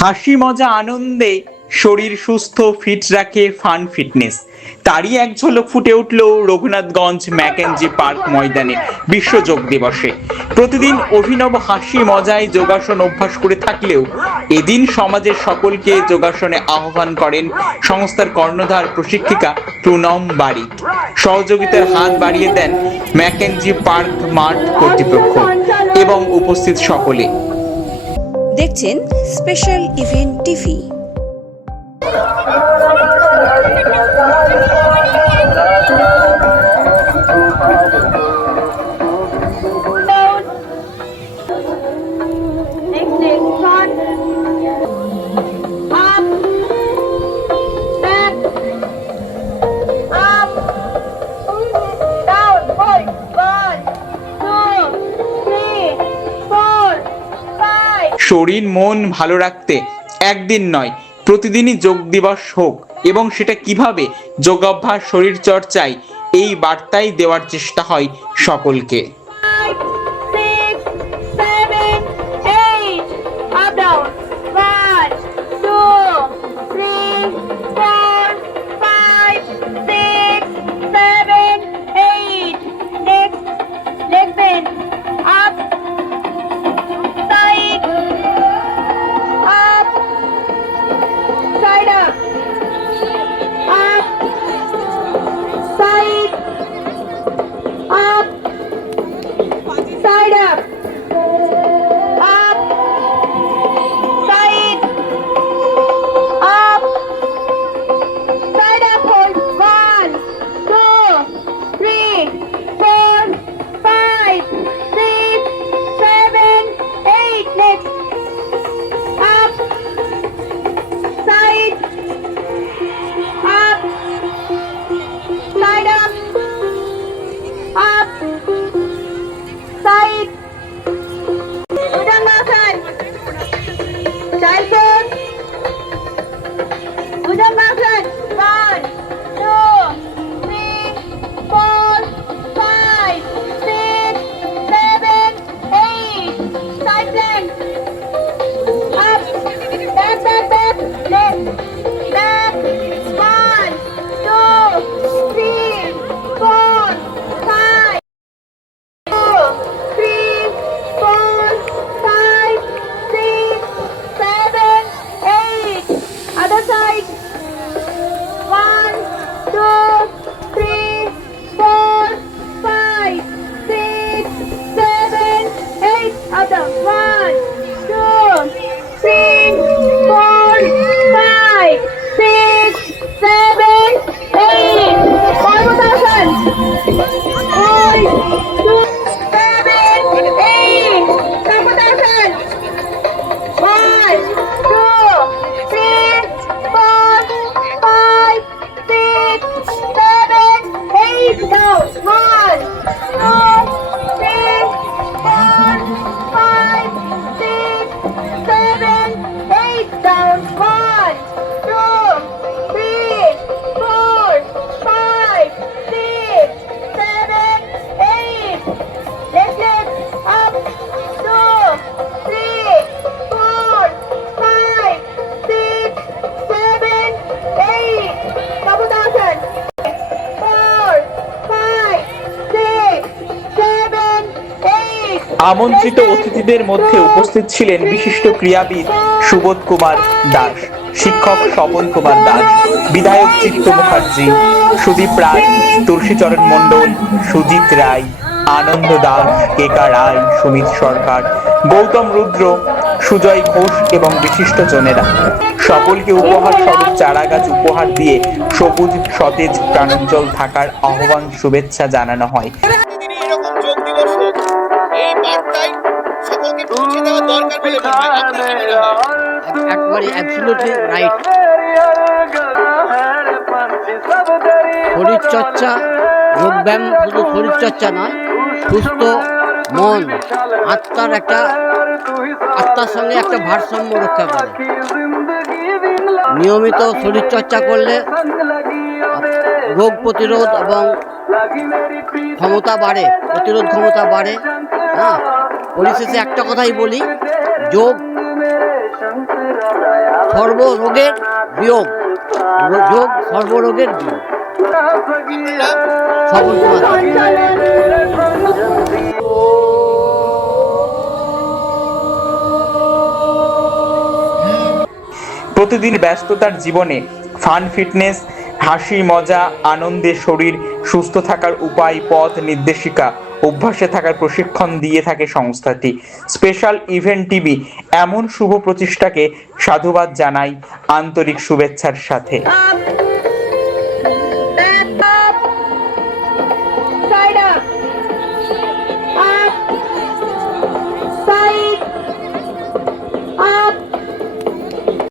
হাসি মজা আনন্দে শরীর সুস্থ ফিট রাখে ফান ফিটনেস। তারই এক ঝলক ফুটে উঠল রঘুনাথগঞ্জ ম্যাকেনজি পার্ক ময়দানে বিশ্ব যোগ দিবসে। প্রতিদিন অভিনব হাসি মজায় যোগাসন অভ্যাস করে থাকলেও এদিন সমাজের সকলকে যোগাসনে আহ্বান করেন সংস্থার কর্ণধার প্রশিক্ষিকা পুনম বারিক। সহযোগিতার হাত বাড়িয়ে দেন ম্যাকেনজি পার্ক মাঠ কর্তৃপক্ষ এবং উপস্থিত সকলে। দেখছেন স্পেশাল ইভেন্ট টিভি। শরীর মন ভালো রাখতে একদিন নয়, প্রতিদিনই যোগ দিবস হোক, এবং সেটা কিভাবে যোগাভ্যাস শরীর চর্চায়, এই বার্তাই দেওয়ার চেষ্টা হয় সকলকে। আমন্ত্রিত অতিথিদের মধ্যে উপস্থিত ছিলেন বিশিষ্ট ক্রীড়াবিদ সুবোধ কুমার দাস, শিক্ষক স্বপন কুমার দাস, বিধায়ক চিত্ত মুখার্জি, সুদীপ রায়, তুলসীচরণ মণ্ডল, সুজিত রায়, আনন্দ দাস, কেকা রায়, সুমিত সরকার, গৌতম রুদ্র, সুজয় ঘোষ এবং বিশিষ্ট জনেরা। সকলকে উপহার স্বরূপ চারা গাছ উপহার দিয়ে সবুজ সতেজ প্রাণোজ্জ্বল থাকার আহ্বান শুভেচ্ছা জানানো হয়। এই বার্তাই সকলকে পৌঁছে দেওয়া দরকার বলে মনে হয়। আপনার কি মনে হয়? একবারে অ্যাবসলিউটলি রাইট। শরীরচর্চা, যোগব্যায়াম শুধু শরীরচর্চা নয়, সুস্থ মন, আত্মার সঙ্গে একটা ভারসাম্য রক্ষা করে। নিয়মিত শরীরচর্চা করলে রোগ প্রতিরোধ এবং ক্ষমতা বাড়ে, প্রতিরোধ ক্ষমতা বাড়ে। পরিশেষে একটা কথাই বলি, যোগ সর্বরোগের বিয়োগ, যোগ সর্বরোগের বিয়োগ। আপনার নাম? স্বপন কুমার দাস। প্রতিদিন ব্যস্ততার জীবনে ফান, ফিটনেস, হাসি, মজা, আনন্দে শরীর সুস্থ থাকার উপায়, পথ নির্দেশিকা, অভ্যাসে থাকার প্রশিক্ষণ দিয়ে থাকে সংস্থাটি। স্পেশাল ইভেন্ট টিভি এমন শুভ প্রচেষ্টাকে সাধুবাদ জানাই আন্তরিক শুভেচ্ছার সাথে।